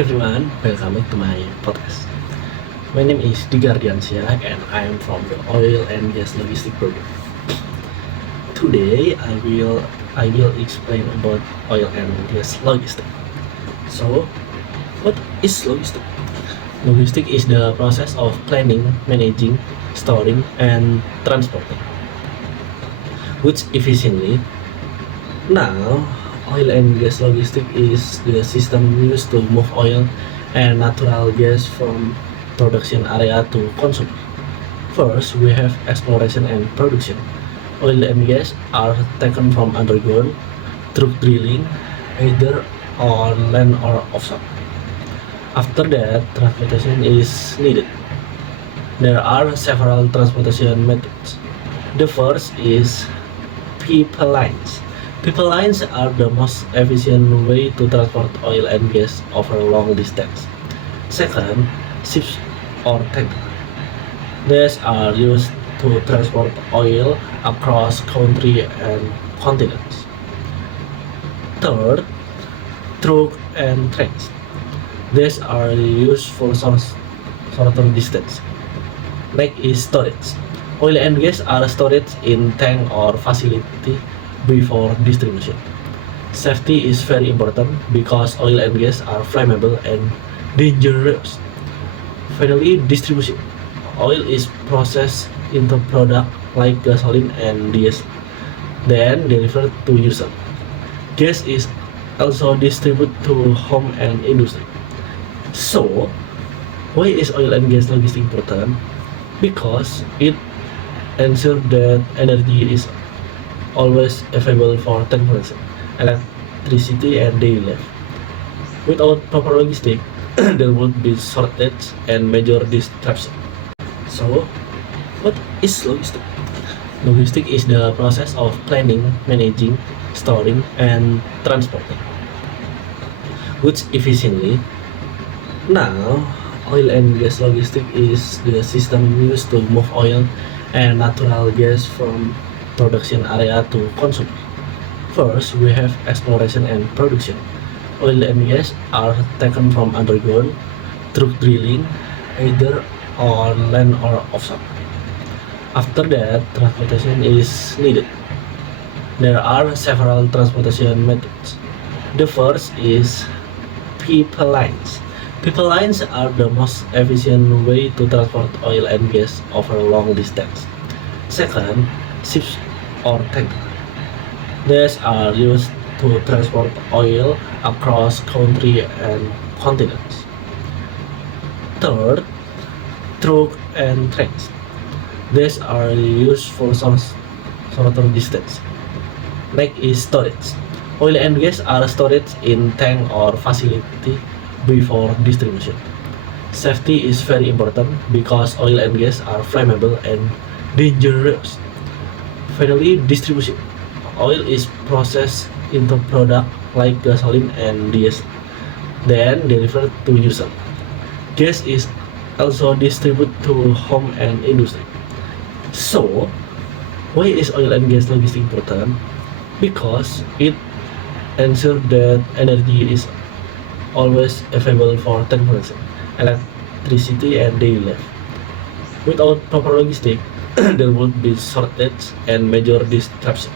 Everyone, welcome back to my podcast. My name is Digardiansyah and I am from the Oil and Gas Logistic Project. Today I will explain about oil and gas logistic. So, what is logistic? Logistic is the process of planning, managing, storing, and transporting goods efficiently. Now, oil and gas logistic is the system used to move oil and natural gas from production area to consumer. First, we have exploration and production. Oil and gas are taken from underground through drilling, either on land or offshore. After that, transportation is needed. There are several transportation methods. The first is pipelines. Pipelines are the most efficient way to transport oil and gas over long distance. Second, ships or tanker. These are used to transport oil across country and continents. Third, truck and trains. These are used for shorter distance. Next is storage. Oil and gas are stored in tank or facility before distribution. Safety is very important because oil and gas are flammable and dangerous. Finally, distribution. Oil is processed into product like gasoline and diesel, then delivered to user. Gas is also distributed to home and industry. So, why is oil and gas logistics important? Because it ensures that energy is always available for transportation, electricity, and daily life. Without proper logistics, there would be shortage and major disruption. So, what is logistics? Logistics is the process of planning, managing, storing, and transporting goods efficiently. Now, oil and gas logistics is the system used to move oil and natural gas from production area to consumer. First, we have exploration and production. Oil and gas are taken from underground through drilling, either on land or offshore. After that, transportation is needed. There are several transportation methods. The first is pipelines. Pipelines are the most efficient way to transport oil and gas over long distance. Second, ships or tanker. These are used to transport oil across country and continents. Third, truck and trains. These are used for shorter distance. Next is storage. Oil and gas are stored in tank or facility before distribution. Safety is very important because oil and gas are flammable and dangerous. Finally, distribution. Oil is processed into product like gasoline and diesel, then delivered to user. Gas is also distributed to home and industry. So, why is oil and gas logistics important? Because it ensures that energy is always available for transportation, electricity, and daily life. Without proper logistics, there would be shortage and major disruption.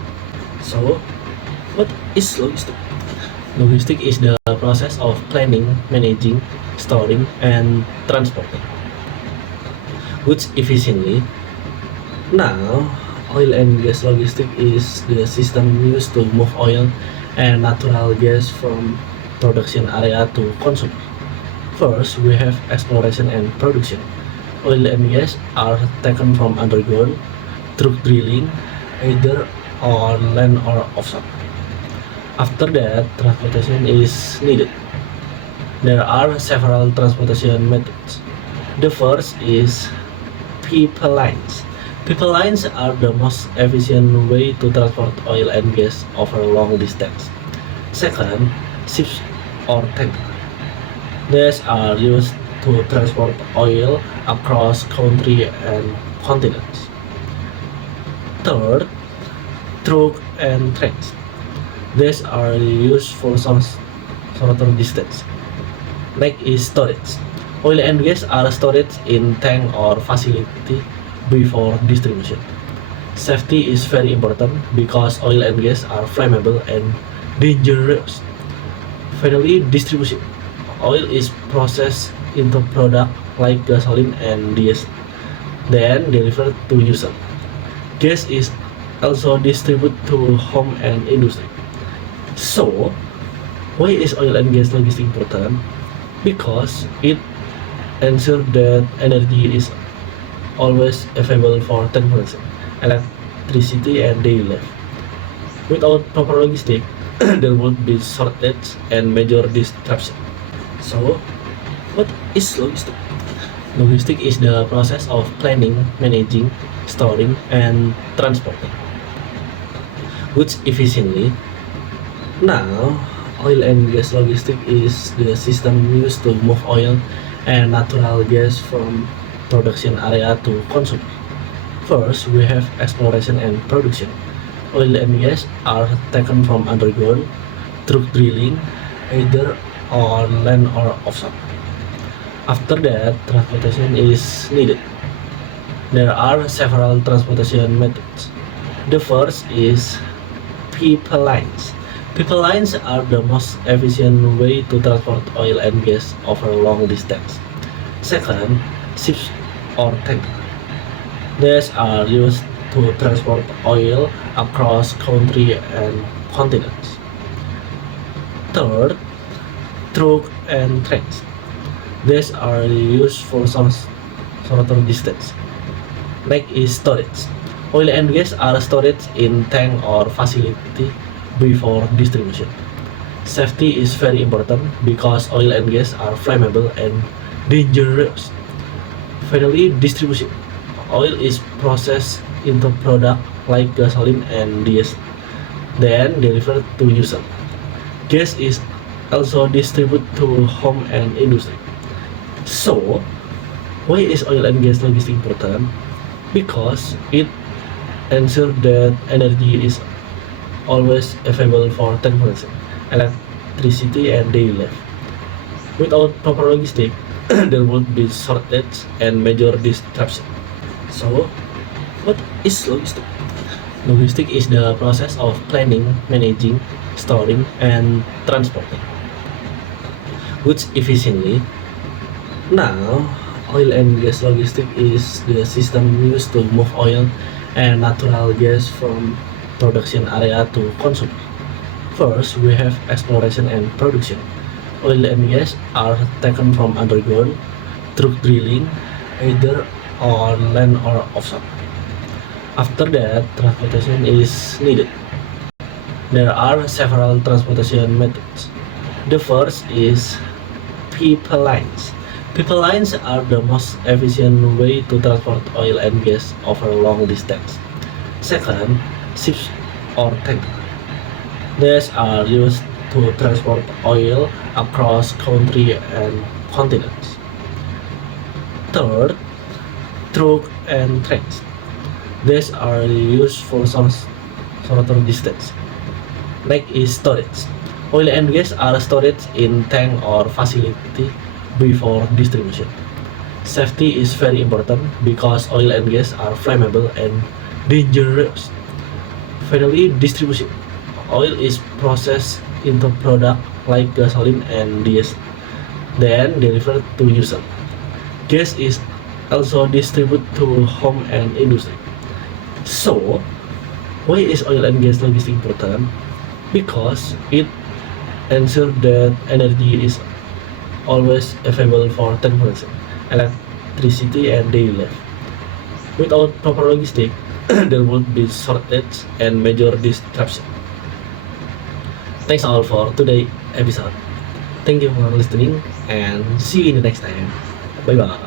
So, what is logistics? Logistics is the process of planning, managing, storing, and transporting goods efficiently. Now, oil and gas logistics is the system used to move oil and natural gas from production area to consumer. First, we have exploration and production. Oil and gas are taken from underground through drilling, either on land or offshore. After that, transportation is needed. There are several transportation methods. The first is pipelines. Pipelines are the most efficient way to transport oil and gas over long distance. Second, ships or tanker. These are used to transport oil across country and continents. Third, truck and trains. These are used for shorter distance. Next is storage. Oil and gas are stored in tank or facility before distribution. Safety is very important because oil and gas are flammable and dangerous. Finally, distribution. Oil is processed into product like gasoline and diesel, then delivered to user. Gas is also distributed to home and industry. So, why is oil and gas logistics important? Because it ensures that energy is always available for transportation, electricity, and daily life. Without proper logistics, there would be shortage and major disruption. So, what is logistics? Logistics is the process of planning, managing, storing, and transporting goods efficiently. Now, oil and gas logistics is the system used to move oil and natural gas from production area to consumer. First, we have exploration and production. Oil and gas are taken from underground through drilling, either on land or offshore. After that, transportation is needed. There are several transportation methods. The first is pipelines. Pipelines are the most efficient way to transport oil and gas over long distance. Second, ships or tankers. These are used to transport oil across country and continents. Third, truck and trains. These are used for shorter distance. Next is storage. Oil and gas are stored in tank or facility before distribution. Safety is very important because oil and gas are flammable and dangerous. Finally, distribution. Oil is processed into product like gasoline and diesel, then delivered to user. Gas is also distributed to home and industry. So, why is oil and gas logistics important? Because it ensures that energy is always available for transportation, electricity, and daily life. Without proper logistics, there would be shortage and major disruption. So, what is logistics? Logistics is the process of planning, managing, storing, and transporting goods efficiently. Now, oil and gas logistics is the system used to move oil and natural gas from production area to consumer. First, we have exploration and production. Oil and gas are taken from underground through drilling, either on land or offshore. After that, transportation is needed. There are several transportation methods. The first is pipelines. Pipelines are the most efficient way to transport oil and gas over long distance. Second, ships or tankers. These are used to transport oil across country and continents. Third, truck and trains. These are used for shorter distance. Next is storage. Oil and gas are stored in tank or facility before distribution. Safety is very important because oil and gas are flammable and dangerous. Finally, distribution. Oil is processed into product like gasoline and diesel, then delivered to user. Gas is also distributed to home and industry. So, why is oil and gas logistics important? Because it ensures that energy is always available for transportation, electricity, and daily life. Without proper logistics, there would be shortage and major disruption. Thanks all for today's episode. Thank you for listening and see you in the next time. Bye bye.